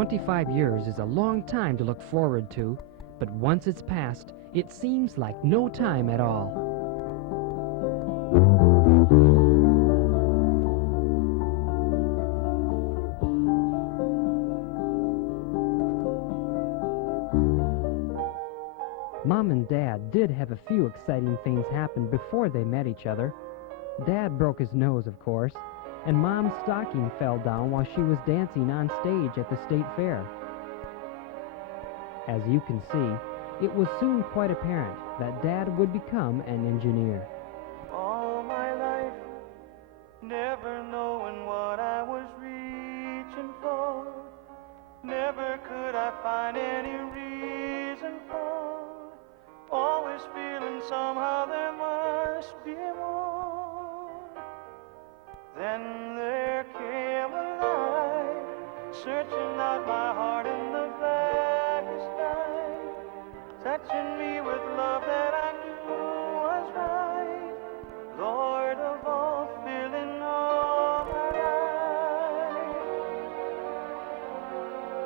25 years is a long time to look forward to, but once it's passed, it seems like no time at all. Mom and Dad did have a few exciting things happen before they met each other. Dad broke his nose, of course, and Mom's stocking fell down while she was dancing on stage at the state fair. As you can see, it was soon quite apparent that Dad would become an engineer. All my life, never knowing what I was reaching for, never could I find any reason for, always feeling somehow there must be more. Then there came a light, searching out my heart in the blackest night, touching me with love that I knew was right. Lord of all, filling all my life,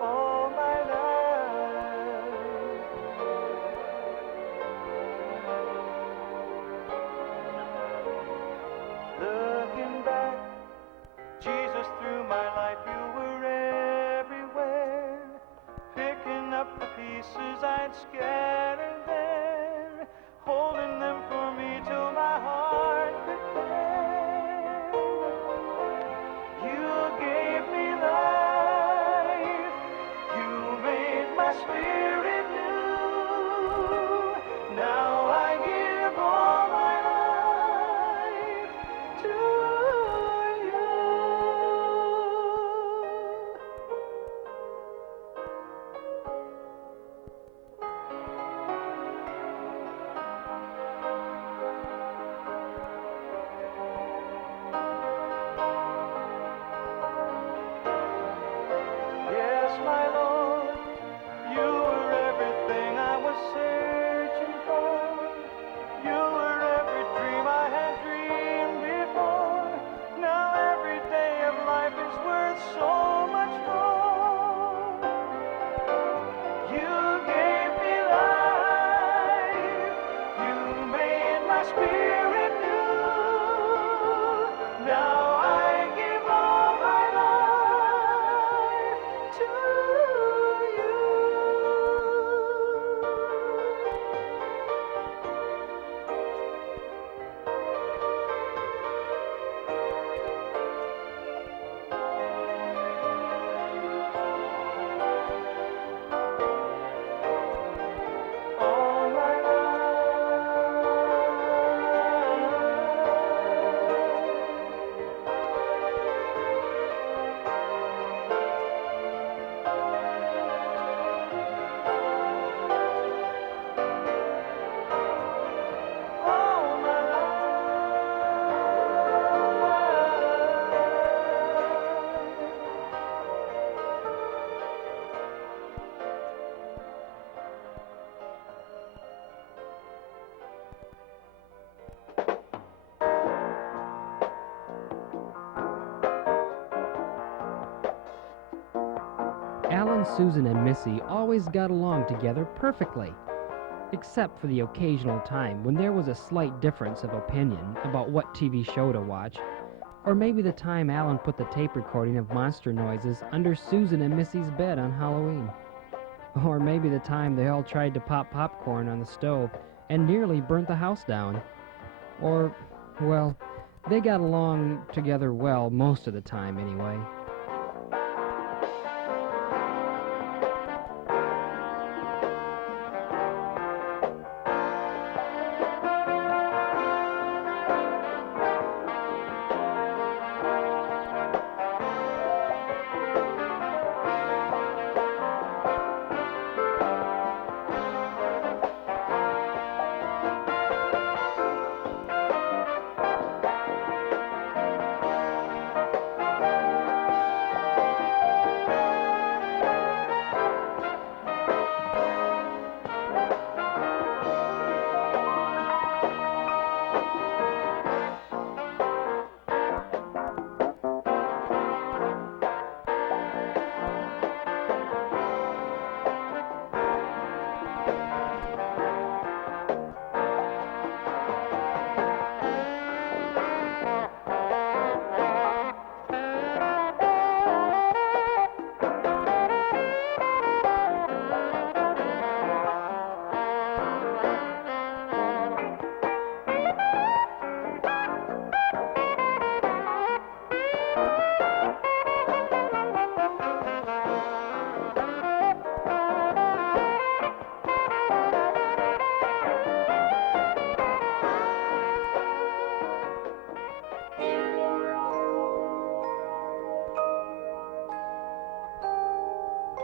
all my life. Looking back, Jesus, through my life you were everywhere, picking up the pieces I'd scattered there, holding them for me till my heart could bear. You gave me life, you made my spirit new. Now I give all my life to you. Yes, my Lord, you were everything I was searching for. You were every dream I had dreamed before. Now every day of life is worth so much more. You gave me life, you made my spirit new. Now I give all my life to you. All my Alan, Susan, and Missy always got along together perfectly, except for the occasional time when there was a slight difference of opinion about what TV show to watch, or maybe the time Alan put the tape recording of monster noises under Susan and Missy's bed on Halloween, or maybe the time they all tried to pop popcorn on the stove and nearly burnt the house down, or, well, they got along together well most of the time anyway.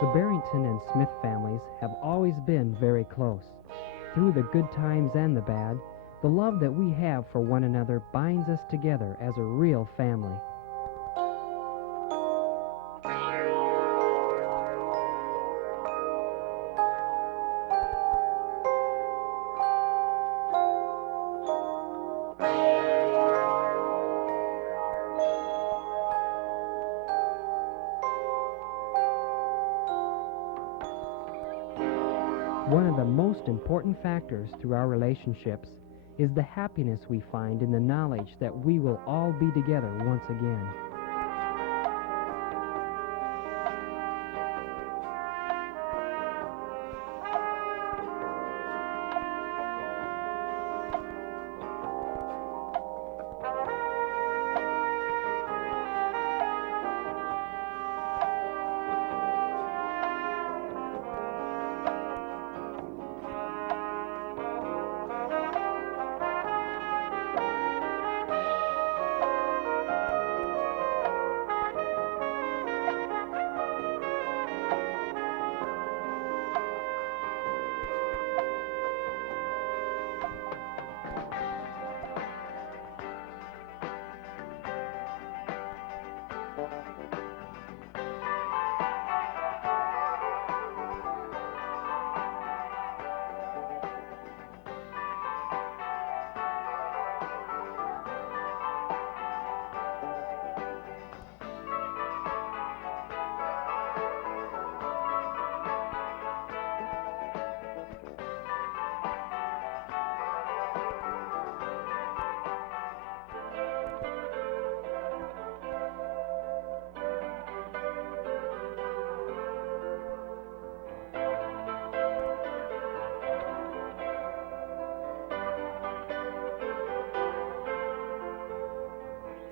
The Barrington and Smith families have always been very close. Through the good times and the bad, the love that we have for one another binds us together as a real family. One of the most important factors through our relationships is the happiness we find in the knowledge that we will all be together once again.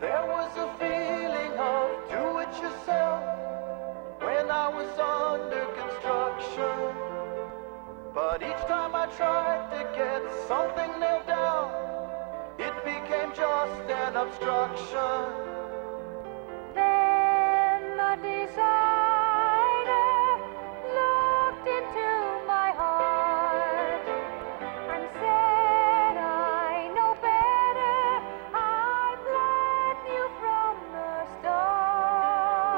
There was a feeling of do-it-yourself when I was under construction. But each time I tried to get something nailed down, it became just an obstruction. Then the designer looked into my heart and said, I know better. I planned you from the start.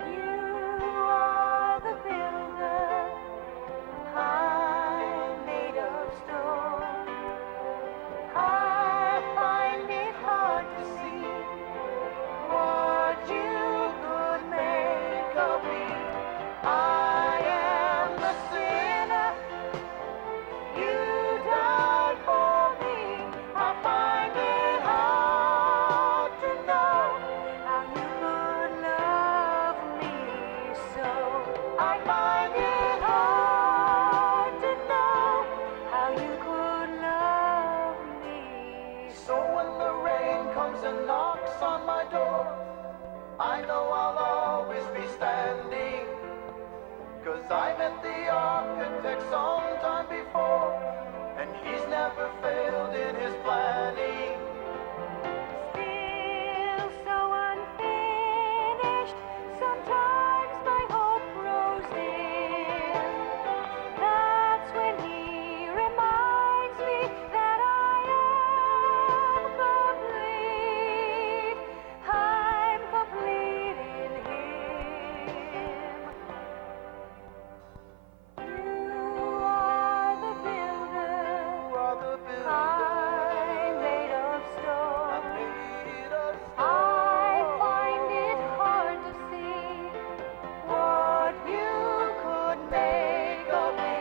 You are the builder, I'm made of stone. I find it hard to see what you could make of me. I am the sinner, you died for me. I find it hard to know how you could love me so. I find it hard to know how you could love me. So when the rain comes and knocks on my door, I know I'll always be standing. 'Cause I met the architect sometime before, and he's never failed in his planning. Still so unfinished, sometimes my hope grows dim. That's when he reminds me that I am complete. I'm complete in him. You are the builder, You are the builder, I'm made of stone. I'm made of I find it hard to see what you could make of me.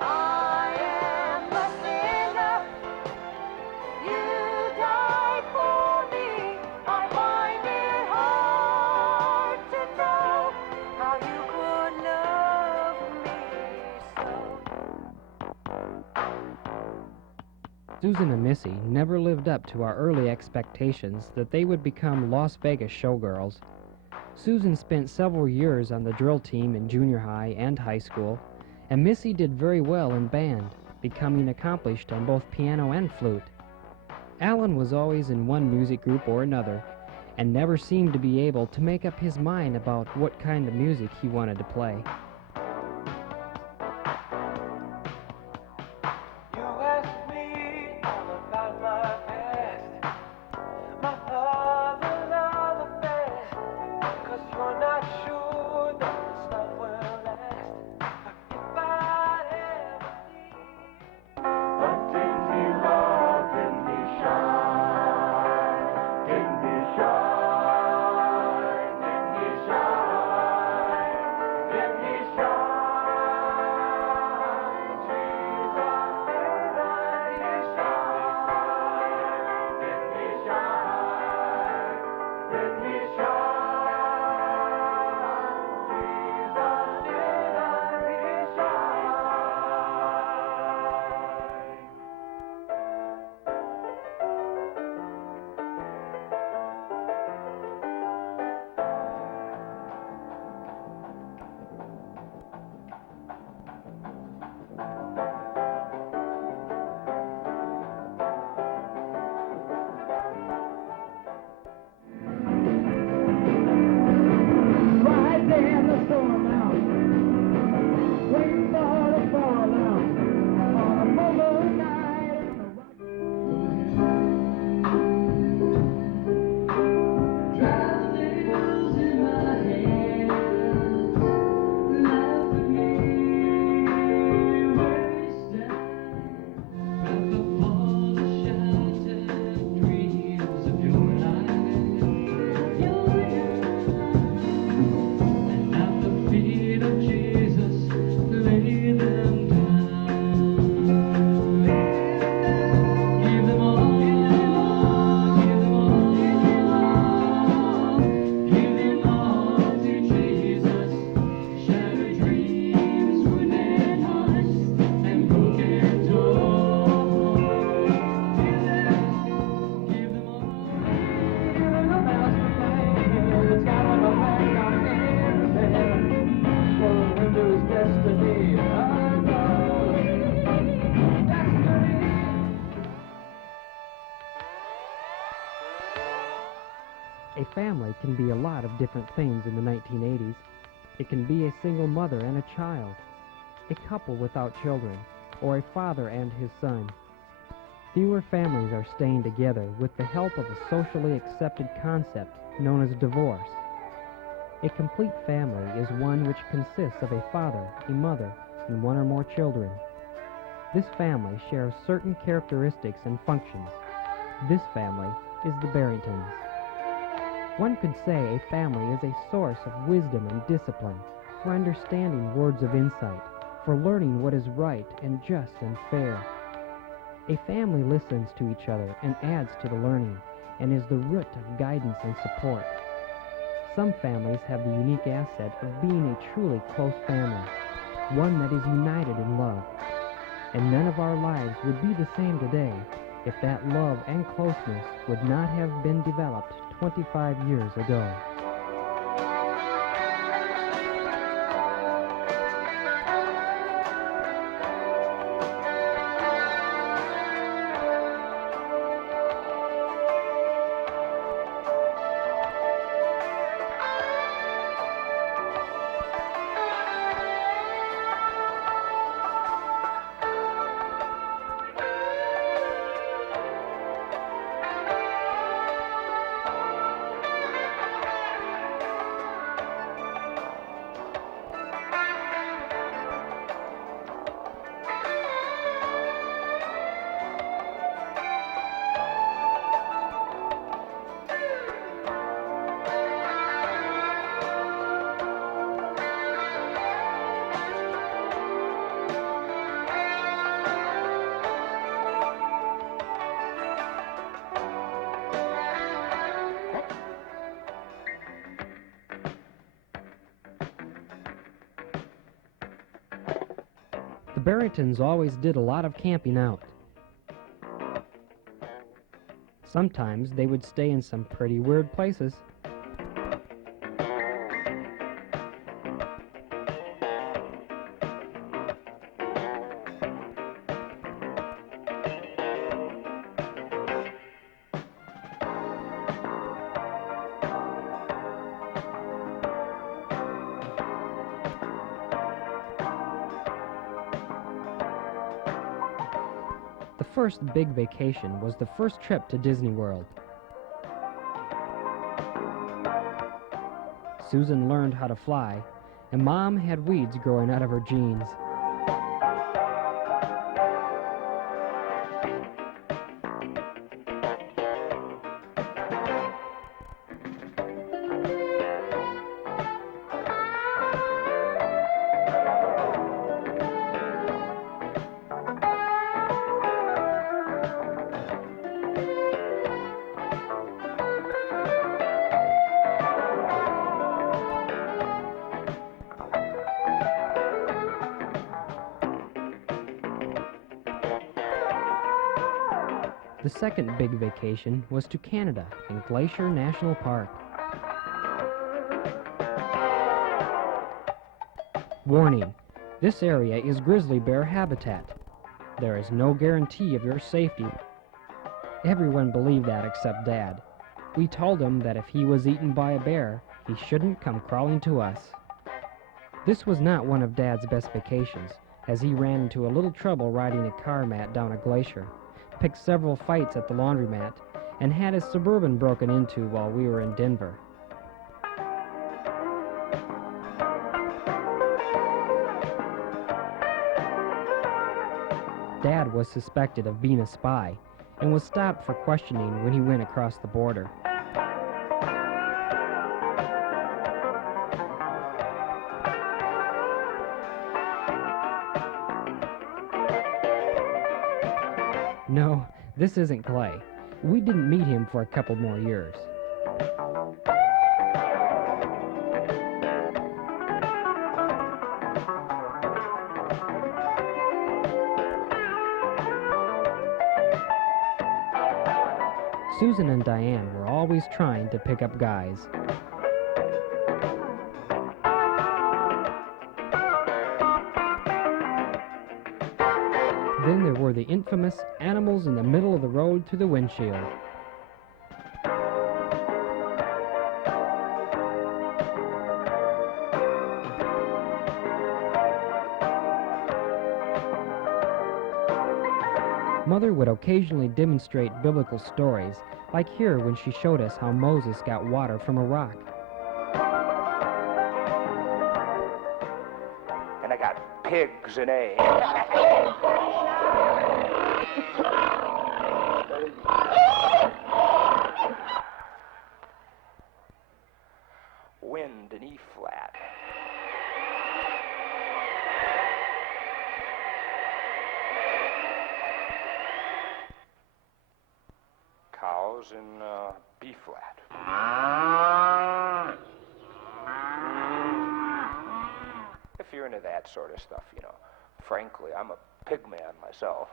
I am the sinner, you died for me. I find it hard to know how you could love me so. Susan and Missy never lived up to our early expectations that they would become Las Vegas showgirls. Susan spent several years on the drill team in junior high and high school, and Missy did very well in band, becoming accomplished on both piano and flute. Alan was always in one music group or another, and never seemed to be able to make up his mind about what kind of music he wanted to play. You asked me all about my past, my other affairs, 'cause you're not sure that this love will last, or if I'd ever see. But in me love, in me shine, in me shine, in me shine, in me shine, Jesus, in me shine, in me shine, in me shine, Jesus, in me shine. Right there in the storm now, waiting for the fall now, on a moonlit night in the rock. Drive the nails in my hands, laugh at me where you stand, wrap up all the shattered dreams of your life. And at the feet of Jesus, lay them down. Give them all, give them all, give them all, give them all to Jesus. Shattered dreams, wounded hearts, and broken doors. Give them all. Give the master plan, it's got a man on everything. Follow him to his destiny. Destiny. A family can be a lot of different things in the 1980s. It can be a single mother and a child, a couple without children, or a father and his son. Fewer families are staying together with the help of a socially accepted concept known as divorce. A complete family is one which consists of a father, a mother, and one or more children. This family shares certain characteristics and functions. This family is the Barringtons. One could say a family is a source of wisdom and discipline, for understanding words of insight, for learning what is right and just and fair. A family listens to each other and adds to the learning, and is the root of guidance and support. Some families have the unique asset of being a truly close family, one that is united in love. And none of our lives would be the same today if that love and closeness would not have been developed 25 years ago. The Barringtons always did a lot of camping out. Sometimes they would stay in some pretty weird places. first big vacation was the first trip to Disney World. Susan learned how to fly, and Mom had weeds growing out of her jeans. The second big vacation was to Canada in Glacier National Park. Warning: this area is grizzly bear habitat. There is no guarantee of your safety. Everyone believed that except Dad. We told him that if he was eaten by a bear, he shouldn't come crawling to us. This was not one of Dad's best vacations, as he ran into a little trouble riding a car mat down a glacier, picked several fights at the laundromat, and had his Suburban broken into while we were in Denver. Dad was suspected of being a spy and was stopped for questioning when he went across the border. No, this isn't Clay. We didn't meet him for a couple more years. Susan and Diane were always trying to pick up guys. Then there were the infamous animals in the middle of the road through the windshield. Mother would occasionally demonstrate biblical stories, like here when she showed us how Moses got water from a rock. And I got pigs and eggs. Wind in E flat. Cows in B flat. If you're into that sort of stuff, you know. Frankly, I'm a pig man myself.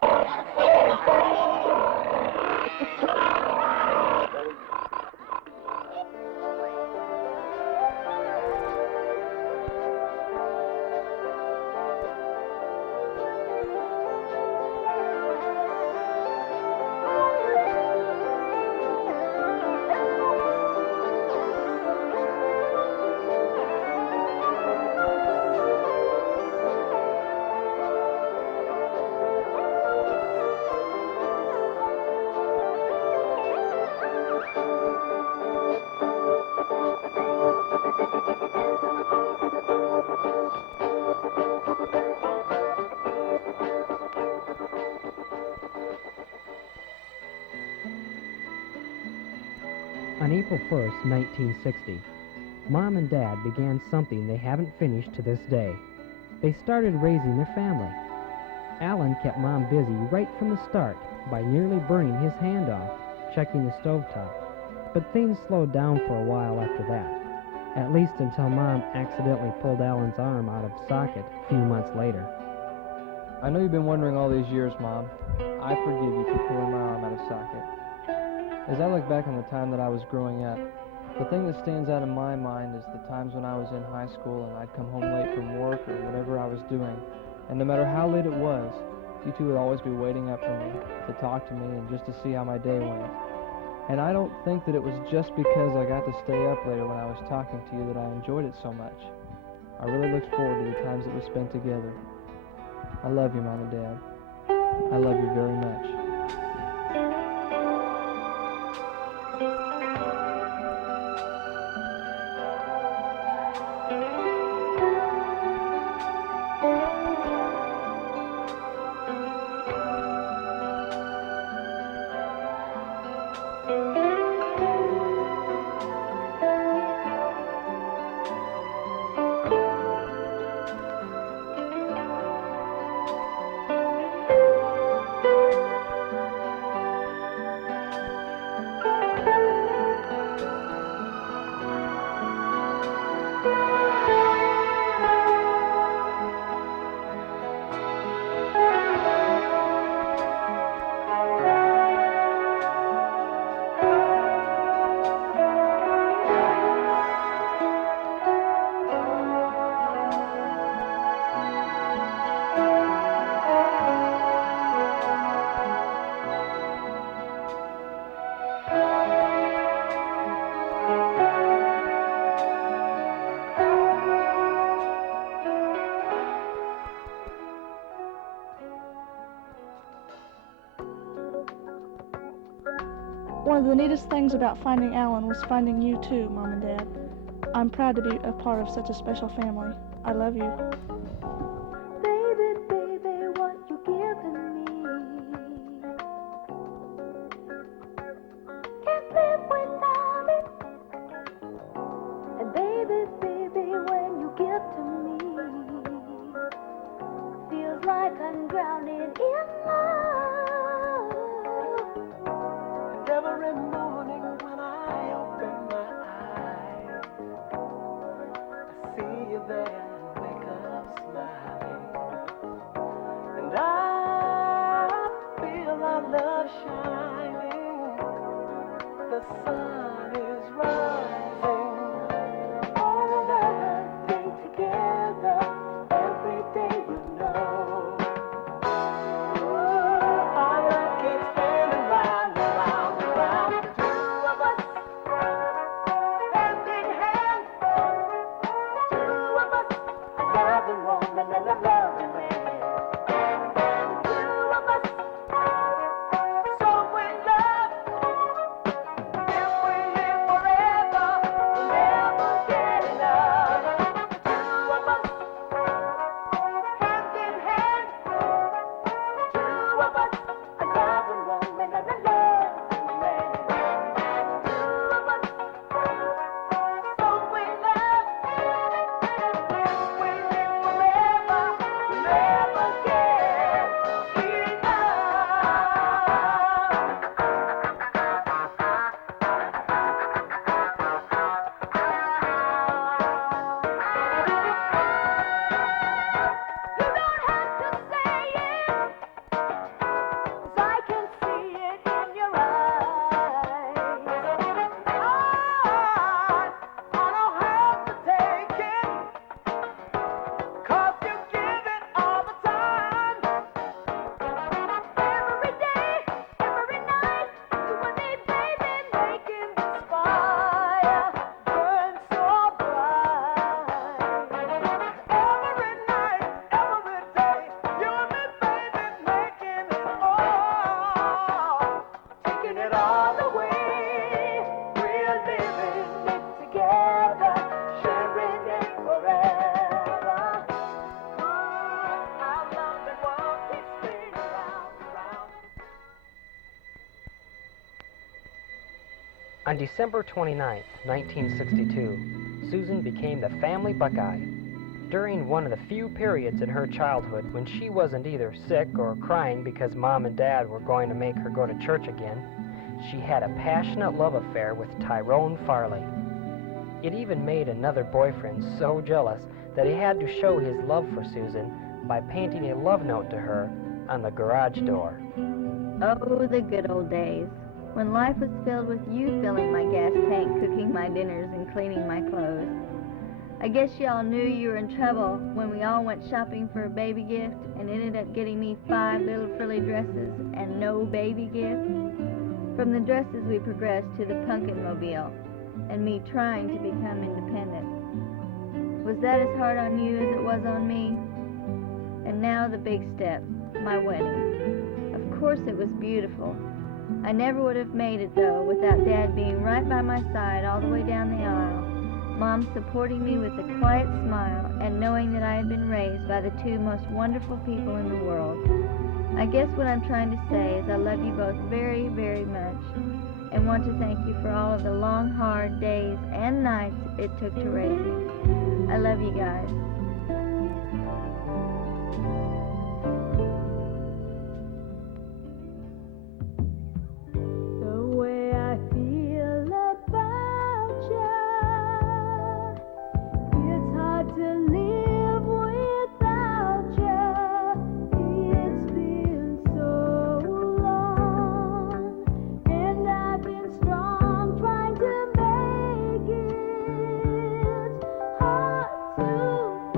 On April 1st, 1960, Mom and Dad began something they haven't finished to this day. They started raising their family. Alan kept Mom busy right from the start by nearly burning his hand off checking the stovetop, but things slowed down for a while after that, at least until Mom accidentally pulled Alan's arm out of socket a few months later. I know you've been wondering all these years, Mom. I forgive you for pulling my arm out of socket. As I look back on the time that I was growing up, the thing that stands out in my mind is the times when I was in high school and I'd come home late from work or whatever I was doing, and no matter how late it was, you two would always be waiting up for me to talk to me and just to see how my day went. And I don't think that it was just because I got to stay up later when I was talking to you that I enjoyed it so much. I really looked forward to the times that we spent together. I love you, Mom and Dad. I love you very much. One of the neatest things about finding Alan was finding you too, Mom and Dad. I'm proud to be a part of such a special family. I love you. Baby, baby, what you giving me? Can't live without it. And baby, baby, when you give to me, feels like I'm drowning in love. And every morning when I open my eyes, I see you there and wake up smiling. And I feel our love shining. The sun is rising. Another day together, every day you know. Our love keeps spinning round and round and round. The two of us, hand in hand. Two of us, a loving woman and a loving man. Two of us, so in love. If we live forever, we'll never get enough. The two of us, hand in hand. Two of us, a loving woman and a loving man. Two of us, so in love. If we live forever, we'll never get You don't have to say it, 'cause I can see it in your eyes. I don't have to take it, 'cause you give it all the time. Every day, every night, you and me, baby, making this fire burn so bright. Every night, every day, you and me, baby, making it all, taking it all away. We're living it together, sharing it forever. Our loving world keeps spinning round and round. On December 29th, 1962, Susan became the family Buckeye. During one of the few periods in her childhood when she wasn't either sick or crying because Mom and Dad were going to make her go to church again, she had a passionate love affair with Tyrone Farley. It even made another boyfriend so jealous that he had to show his love for Susan by painting a love note to her on the garage door. Oh, the good old days, when life was filled with you filling my gas tank, cooking my dinners, and cleaning my clothes. I guess y'all knew you were in trouble when we all went shopping for a baby gift and ended up getting me 5 little frilly dresses and no baby gift. From the dresses we progressed to the pumpkin mobile and me trying to become independent. Was that as hard on you as it was on me? And now the big step, my wedding. Of course it was beautiful. I never would have made it, though, without Dad being right by my side all the way down the aisle, Mom supporting me with a quiet smile, and knowing that I had been raised by the two most wonderful people in the world. I guess what I'm trying to say is I love you both very, very much, and want to thank you for all of the long, hard days and nights it took to raise me. I love you guys. The way I feel about you, it's hard to live without you. It's been so long, and I've been strong trying to make it hard to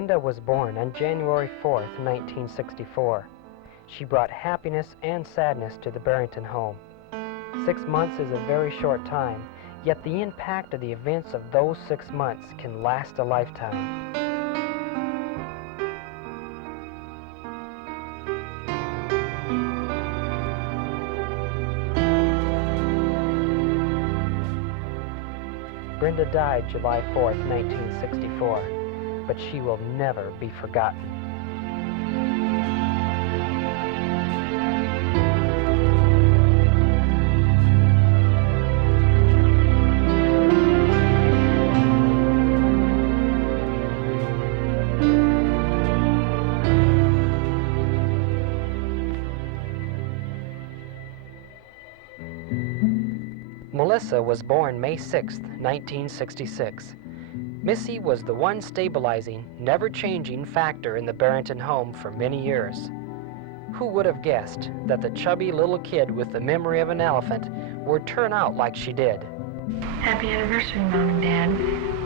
Brenda was born on January 4th, 1964. She brought happiness and sadness to the Barrington home. 6 months is a very short time, yet the impact of the events of those 6 months can last a lifetime. Brenda died July 4th, 1964, but she will never be forgotten. Melissa was born May 6, 1966. Missy was the one stabilizing, never-changing factor in the Barrington home for many years. Who would have guessed that the chubby little kid with the memory of an elephant would turn out like she did? Happy anniversary, Mom and Dad.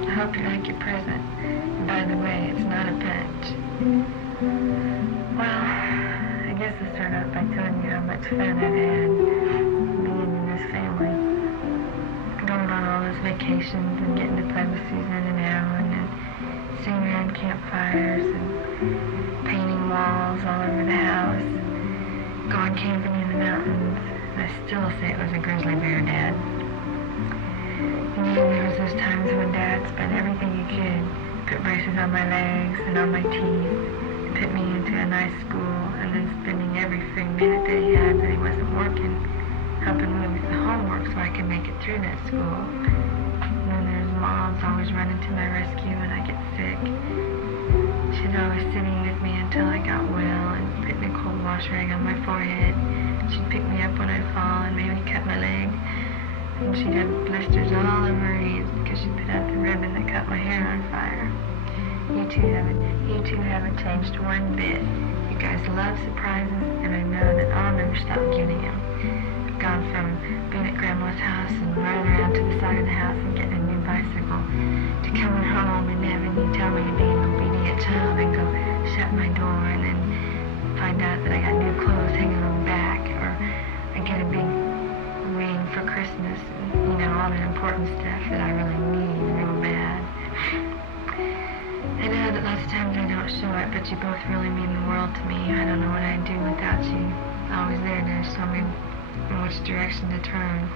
I hope you like your present. And by the way, it's not a bunch. Well, I guess I'll start out by telling you how much fun I've had being in this family. Going on all those vacations and getting to play with Susan and Alan and sitting around campfires and painting walls all over the house. Going camping in the mountains. I still say it was a grizzly bear, Dad. And then there was those times when Dad spent everything he could, put braces on my legs and on my teeth, and put me into a nice school, and then spending every free minute that he had that he wasn't working, helping me with the homework so I could make it through that school. And then there's Mom's always running to my rescue when I get sick. She's always sitting with me until I got well and putting a cold wash rag on my forehead. She'd pick me up when I'd fall and maybe cut my leg. And she'd have blisters all over her hands because she'd put out the ribbon that cut my hair on fire. You two haven't changed one bit. You guys love surprises, and I know that I'll never stop giving them. I've gone from being at Grandma's house and running around to the side of the house and getting a new bicycle to coming home and having you tell me to be an obedient child and go shut my door and then find out that I got new clothes hanging on the back, or I get a big ring for Christmas, and, you know, all that important stuff that I really need real bad. I know that lots of times I don't show it, but you both really mean the world to me. I don't know what I'd do without you. Always there to show me in which direction to turn.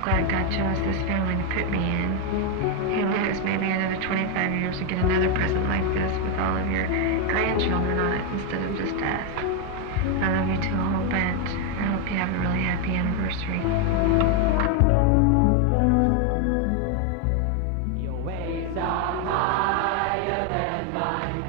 Glad God chose this family to put me in. Who knows, maybe another 25 years we'll get another present like this with all of your grandchildren on it instead of just us. I love you two a whole bunch. I hope you have a really happy anniversary. Your ways are higher than mine.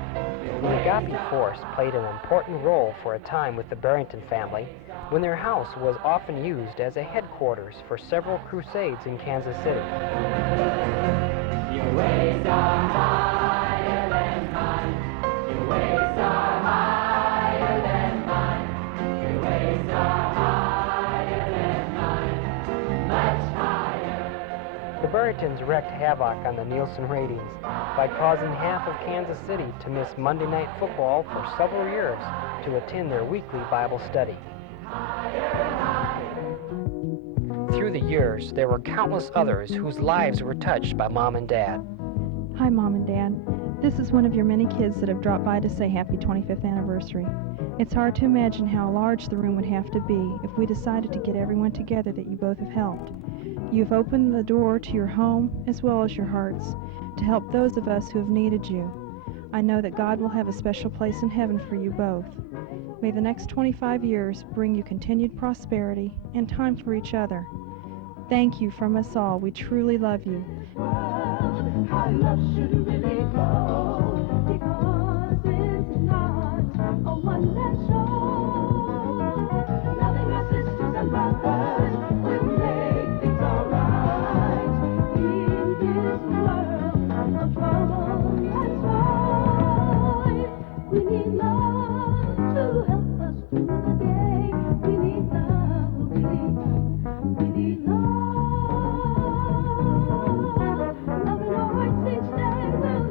The Agape Force played an important role for a time with the Barrington family when their house was often used as a headquarters for several crusades in Kansas City. Your ways are higher than mine. Your ways are higher than mine. Your ways are higher than mine. Much higher. The Barringtons wreaked havoc on the Nielsen ratings by causing half of Kansas City to miss Monday Night Football for several years to attend their weekly Bible study. Through the years, there were countless others whose lives were touched by Mom and Dad. Hi, Mom and Dad. This is one of your many kids that have dropped by to say happy 25th anniversary. It's hard to imagine how large the room would have to be if we decided to get everyone together that you both have helped. You've opened the door to your home as well as your hearts to help those of us who have needed you. I know that God will have a special place in heaven for you both. May the next 25 years bring you continued prosperity and time for each other. Thank you from us all. We truly love you. How love should really go, because it's not a one-man show. Loving our sisters and brothers will make things alright in this world of trouble and strife. We need love to help us through the day. We need love, we need love, we need love. Loving our hearts each day will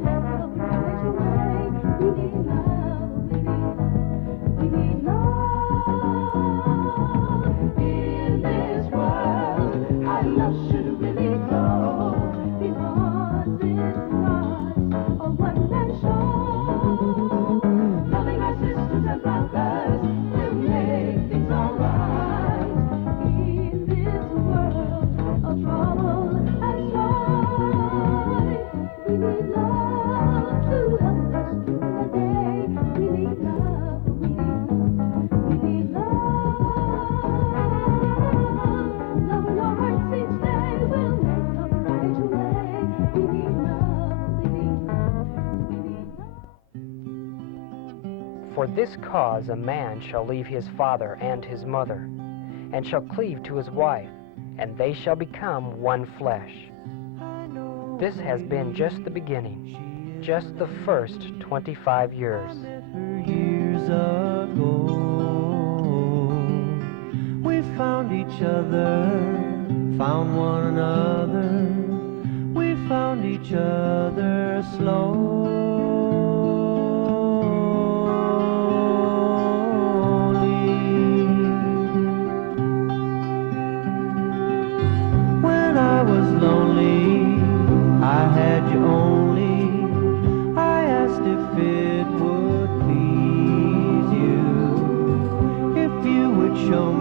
For this cause a man shall leave his father and his mother, and shall cleave to his wife, and they shall become one flesh. This has been just the beginning, just the first 25 years. Years ago, we found each other, found one another, we found each other slowly. When I was lonely, I had you only, I asked if it would please you, if you would show